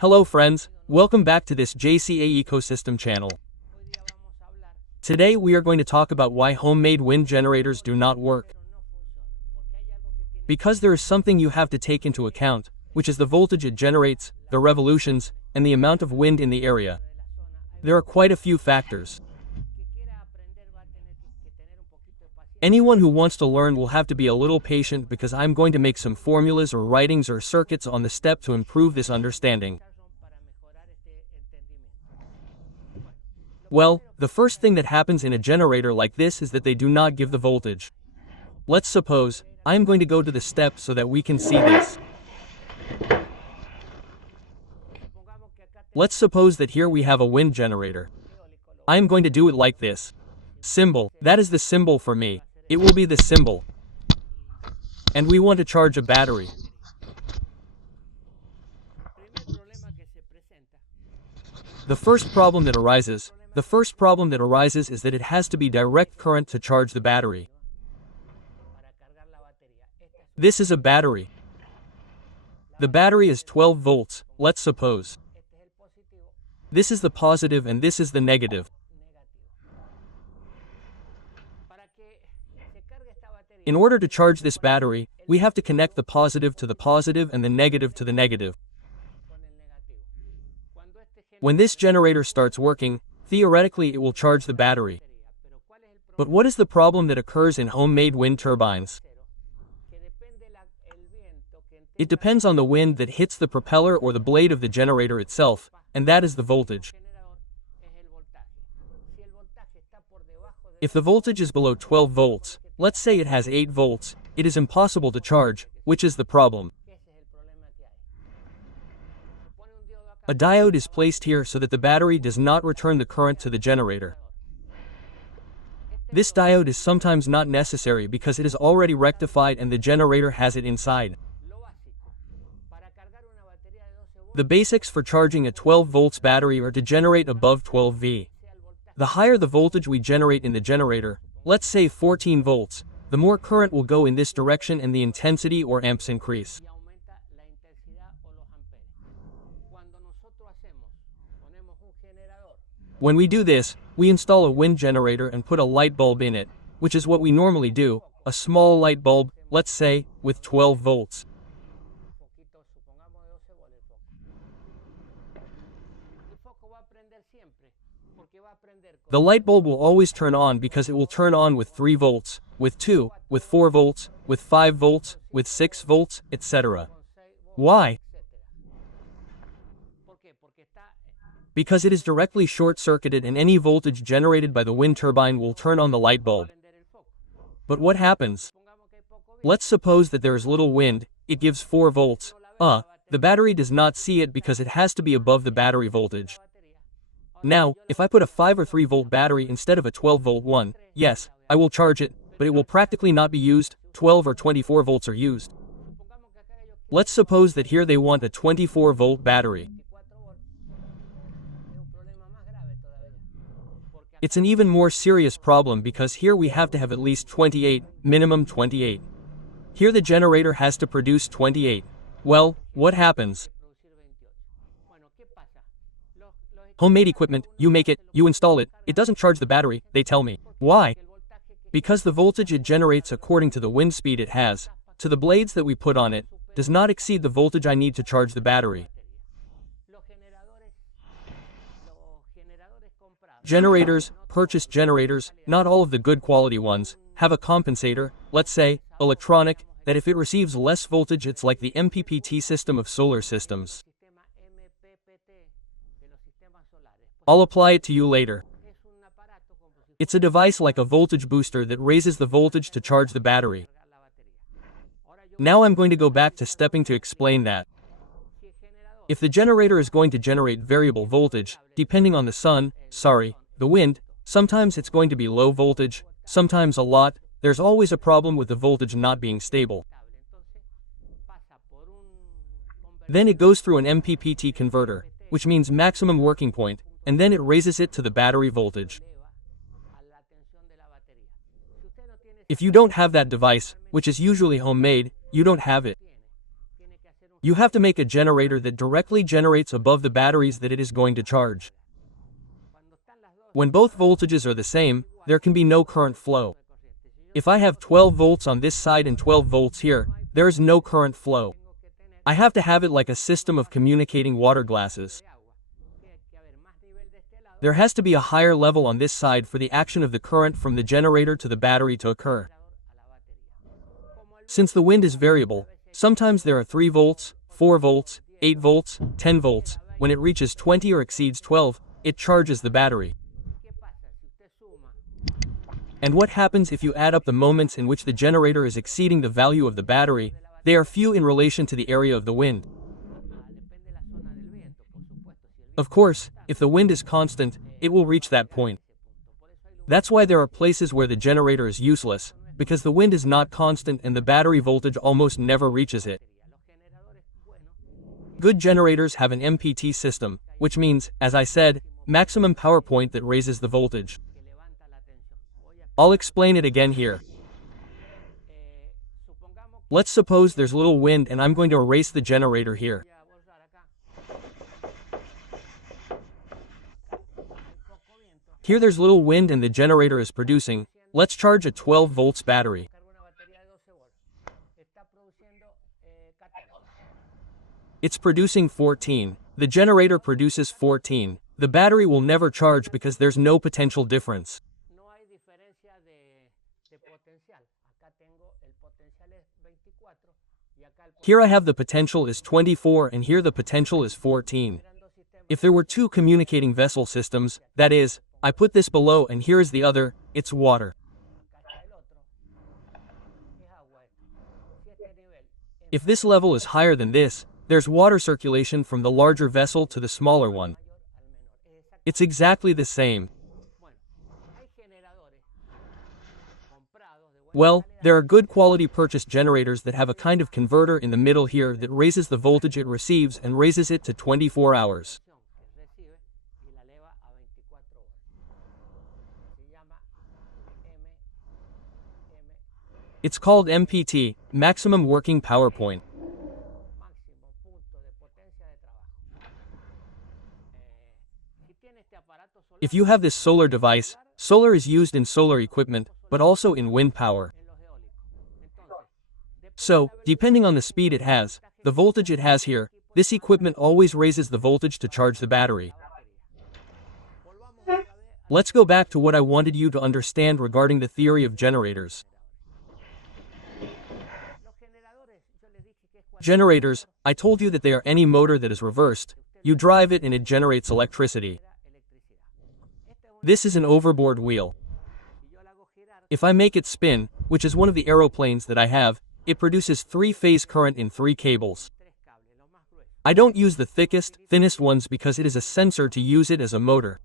Hello friends, welcome back to this JCA Ecosystem channel. Today we are going to talk about why homemade wind generators do not work. Because there is something you have to take into account, which is the voltage it generates, the revolutions, and the amount of wind in the area. There are quite a few factors. Anyone who wants to learn will have to be a little patient because I'm going to make some formulas or writings or circuits on the step to improve this understanding. Well, the first thing that happens in a generator like this is that they do not give the voltage. Let's suppose, I'm going to go to the step so that we can see this. Let's suppose that here we have a wind generator. I am going to do it like this. Symbol, that is the symbol for me. It will be the symbol. And we want to charge a battery. The first problem that arises is that it has to be direct current to charge the battery. This is a battery. The battery is 12 volts, let's suppose. This is the positive and this is the negative. In order to charge this battery, we have to connect the positive to the positive and the negative to the negative. When this generator starts working, theoretically it will charge the battery. But what is the problem that occurs in homemade wind turbines? It depends on the wind that hits the propeller or the blade of the generator itself, and that is the voltage. If the voltage is below 12 volts, let's say it has 8 volts, it is impossible to charge, which is the problem. A diode is placed here so that the battery does not return the current to the generator. This diode is sometimes not necessary because it is already rectified and the generator has it inside. The basics for charging a 12 volts battery are to generate above 12 V. The higher the voltage we generate in the generator, let's say 14 volts, the more current will go in this direction and the intensity or amps increase. When we do this, we install a wind generator and put a light bulb in it, which is what we normally do, a small light bulb, let's say, with 12 volts. The light bulb will always turn on because it will turn on with 3 volts, with 2, with 4 volts, with 5 volts, with 6 volts, etc. Why? Because it is directly short-circuited and any voltage generated by the wind turbine will turn on the light bulb. But what happens? Let's suppose that there is little wind, it gives 4 volts. The battery does not see it because it has to be above the battery voltage. Now, if I put a 5 or 3 volt battery instead of a 12 volt one, yes, I will charge it, but it will practically not be used, 12 or 24 volts are used. Let's suppose that here they want a 24 volt battery. It's an even more serious problem because here we have to have at least 28, minimum 28. Here the generator has to produce 28. Well, what happens? Homemade equipment, you make it, you install it, it doesn't charge the battery, they tell me. Why? Because the voltage it generates according to the wind speed it has, to the blades that we put on it, does not exceed the voltage I need to charge the battery. Generators, purchased generators, not all of the good quality ones, have a compensator, let's say, electronic, that if it receives less voltage it's like the MPPT system of solar systems. I'll apply it to you later. It's a device like a voltage booster that raises the voltage to charge the battery. Now I'm going to go back to stepping to explain that. If the generator is going to generate variable voltage, depending on the wind, sometimes it's going to be low voltage, sometimes a lot, there's always a problem with the voltage not being stable. Then it goes through an MPPT converter, which means maximum working point, and then it raises it to the battery voltage. If you don't have that device, which is usually homemade, you don't have it. You have to make a generator that directly generates above the batteries that it is going to charge. When both voltages are the same, there can be no current flow. If I have 12 volts on this side and 12 volts here, there is no current flow. I have to have it like a system of communicating water glasses. There has to be a higher level on this side for the action of the current from the generator to the battery to occur. Since the wind is variable, sometimes there are 3 volts, 4 volts, 8 volts, 10 volts. When it reaches 20 or exceeds 12, it charges the battery. And what happens if you add up the moments in which the generator is exceeding the value of the battery? They are few in relation to the area of the wind. Of course, if the wind is constant, it will reach that point. That's why there are places where the generator is useless, because the wind is not constant and the battery voltage almost never reaches it. Good generators have an MPT system, which means, as I said, maximum power point that raises the voltage. I'll explain it again here. Let's suppose there's little wind and I'm going to erase the generator here. Here there's little wind and the generator is producing. Let's charge a 12 volts battery. It's producing 14. The generator produces 14. The battery will never charge because there's no potential difference. Here I have the potential is 24 and here the potential is 14. If there were 2 communicating vessel systems, that is, I put this below and here is the other, it's water. If this level is higher than this, there's water circulation from the larger vessel to the smaller one. It's exactly the same. Well, there are good quality purchased generators that have a kind of converter in the middle here that raises the voltage it receives and raises it to 24 hours. It's called MPT, Maximum Working Power Point. If you have this solar device, solar is used in solar equipment, but also in wind power. So, depending on the speed it has, the voltage it has here, this equipment always raises the voltage to charge the battery. Let's go back to what I wanted you to understand regarding the theory of generators. Generators, I told you that they are any motor that is reversed. You drive it and it generates electricity. This is an overboard wheel. If I make it spin, which is one of the aeroplanes that I have, it produces 3-phase current in 3 cables. I don't use the thinnest ones because it is a sensor to use it as a motor.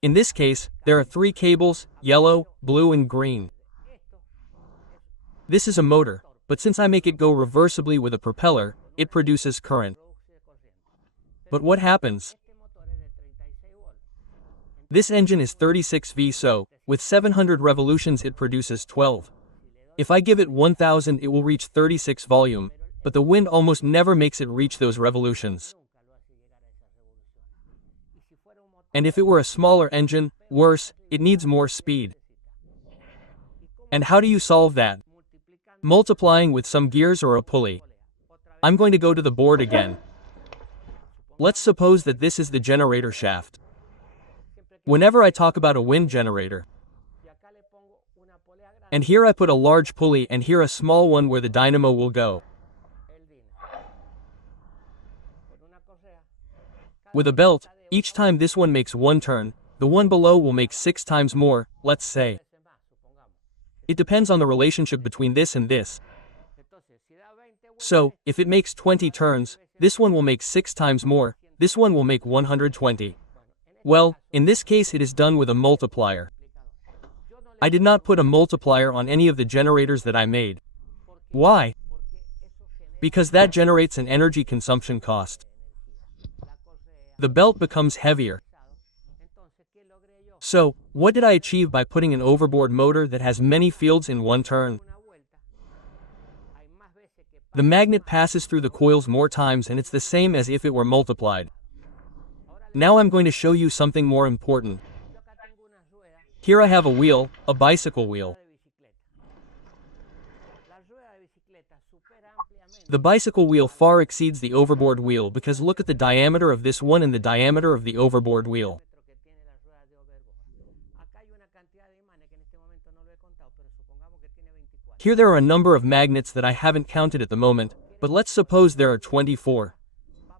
In this case, there are 3 cables, yellow, blue and green. This is a motor, but since I make it go reversibly with a propeller, it produces current. But what happens? This engine is 36 V, so, with 700 revolutions it produces 12. If I give it 1000 it will reach 36 volume, but the wind almost never makes it reach those revolutions. And if it were a smaller engine, worse, it needs more speed. And how do you solve that? Multiplying with some gears or a pulley. I'm going to go to the board again. Let's suppose that this is the generator shaft. Whenever I talk about a wind generator, and here I put a large pulley and here a small one where the dynamo will go. With a belt, each time this one makes 1 turn, the one below will make 6 times more, let's say. It depends on the relationship between this and this. So, if it makes 20 turns, this one will make 6 times more, this one will make 120. Well, in this case it is done with a multiplier. I did not put a multiplier on any of the generators that I made. Why? Because that generates an energy consumption cost. The belt becomes heavier. So, what did I achieve by putting an overboard motor that has many fields in 1 turn? The magnet passes through the coils more times and it's the same as if it were multiplied. Now I'm going to show you something more important. Here I have a wheel, a bicycle wheel. The bicycle wheel far exceeds the overboard wheel because look at the diameter of this one and the diameter of the overboard wheel. Here there are a number of magnets that I haven't counted at the moment, but let's suppose there are 24.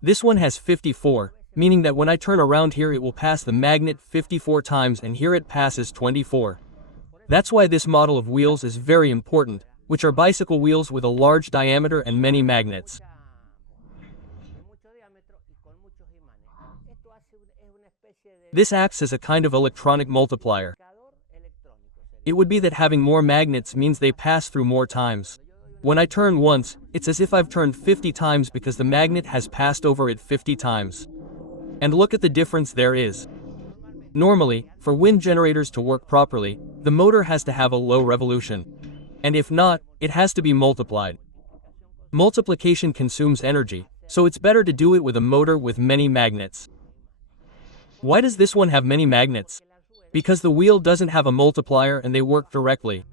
This one has 54, meaning that when I turn around here it will pass the magnet 54 times and here it passes 24. That's why this model of wheels is very important, which are bicycle wheels with a large diameter and many magnets. This acts as a kind of electronic multiplier. It would be that having more magnets means they pass through more times. When I turn once, it's as if I've turned 50 times because the magnet has passed over it 50 times. And look at the difference there is. Normally, for wind generators to work properly, the motor has to have a low revolution. And if not, it has to be multiplied. Multiplication consumes energy, so it's better to do it with a motor with many magnets. Why does this one have many magnets? Because the wheel doesn't have a multiplier and they work directly.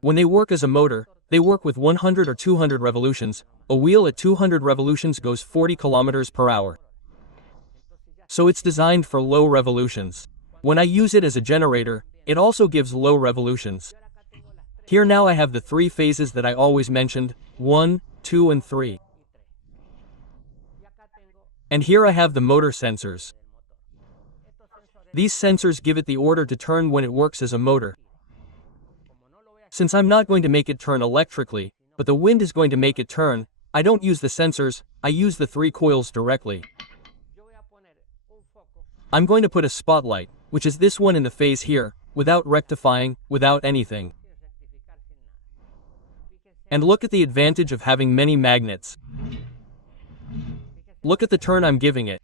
When they work as a motor, they work with 100 or 200 revolutions. A wheel at 200 revolutions goes 40 kilometers per hour. So it's designed for low revolutions. When I use it as a generator, it also gives low revolutions. Here now I have the three phases that I always mentioned, 1, 2 and 3. And here I have the motor sensors. These sensors give it the order to turn when it works as a motor. Since I'm not going to make it turn electrically, but the wind is going to make it turn, I don't use the sensors, I use the three coils directly. I'm going to put a spotlight, which is this one in the phase here, without rectifying, without anything. And look at the advantage of having many magnets. Look at the turn I'm giving it.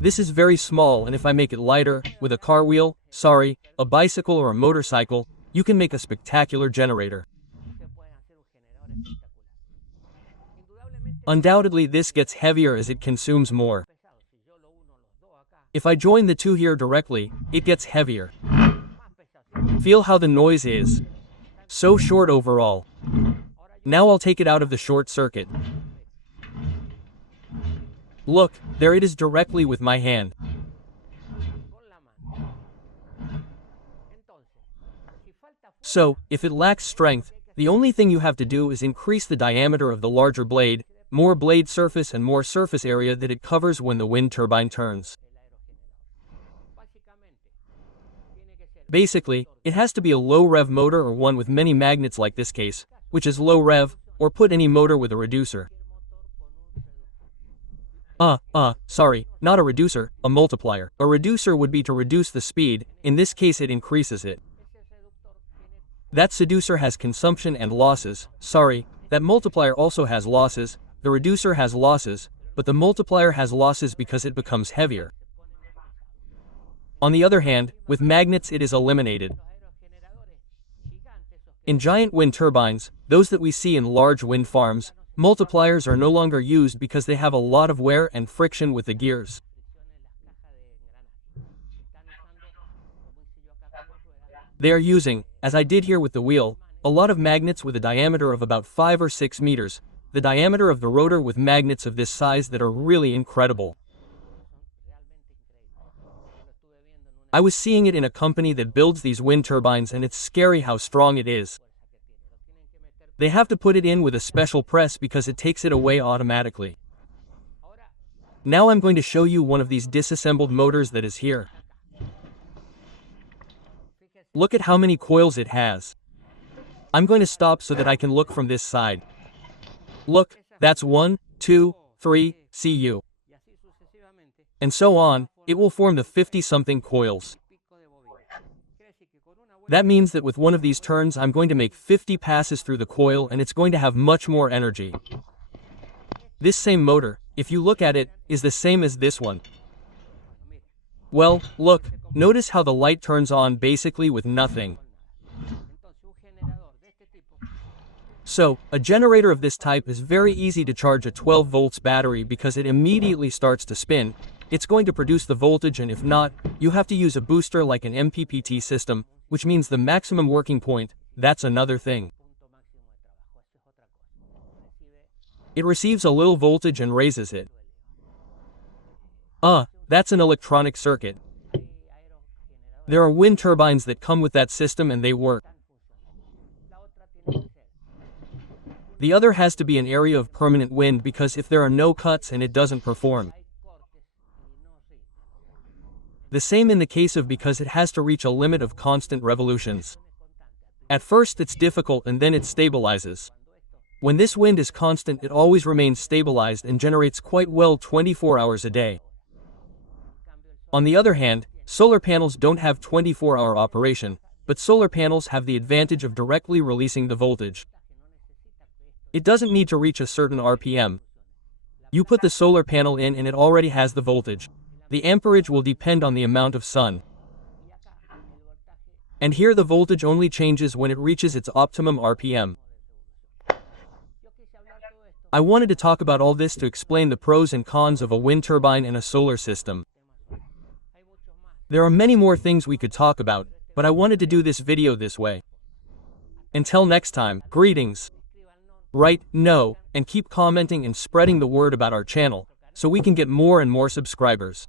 This is very small, and if I make it lighter, with a car wheel, a bicycle or a motorcycle, you can make a spectacular generator. Undoubtedly this gets heavier as it consumes more. If I join the two here directly, it gets heavier. Feel how the noise is. So short overall. Now I'll take it out of the short circuit. Look, there it is directly with my hand. So, if it lacks strength, the only thing you have to do is increase the diameter of the larger blade, more blade surface and more surface area that it covers when the wind turbine turns. Basically, it has to be a low rev motor or one with many magnets like this case, which is low rev, or put any motor with a reducer. Not a reducer, a multiplier. A reducer would be to reduce the speed, in this case it increases it. That seducer has consumption and losses, that multiplier also has losses, the reducer has losses, but the multiplier has losses because it becomes heavier. On the other hand, with magnets it is eliminated. In giant wind turbines, those that we see in large wind farms, multipliers are no longer used because they have a lot of wear and friction with the gears. They are using, as I did here with the wheel, a lot of magnets with a diameter of about 5 or 6 meters, the diameter of the rotor with magnets of this size that are really incredible. I was seeing it in a company that builds these wind turbines and it's scary how strong it is. They have to put it in with a special press because it takes it away automatically. Now I'm going to show you one of these disassembled motors that is here. Look at how many coils it has. I'm going to stop so that I can look from this side. Look, that's 1, 2, 3, see you. And so on, it will form the 50-something coils. That means that with one of these turns I'm going to make 50 passes through the coil and it's going to have much more energy. This same motor, if you look at it, is the same as this one. Well, look, notice how the light turns on basically with nothing. So, a generator of this type is very easy to charge a 12 volts battery because it immediately starts to spin. It's going to produce the voltage, and if not, you have to use a booster like an MPPT system, which means the maximum working point. That's another thing. It receives a little voltage and raises it. That's an electronic circuit. There are wind turbines that come with that system and they work. The other has to be an area of permanent wind because if there are no cuts and it doesn't perform. The same in the case of because it has to reach a limit of constant revolutions. At first it's difficult and then it stabilizes. When this wind is constant, it always remains stabilized and generates quite well 24 hours a day. On the other hand, solar panels don't have 24-hour operation, but solar panels have the advantage of directly releasing the voltage. It doesn't need to reach a certain RPM. You put the solar panel in and it already has the voltage. The amperage will depend on the amount of sun. And here the voltage only changes when it reaches its optimum RPM. I wanted to talk about all this to explain the pros and cons of a wind turbine and a solar system. There are many more things we could talk about, but I wanted to do this video this way. Until next time, greetings. Write no, and keep commenting and spreading the word about our channel, so we can get more and more subscribers.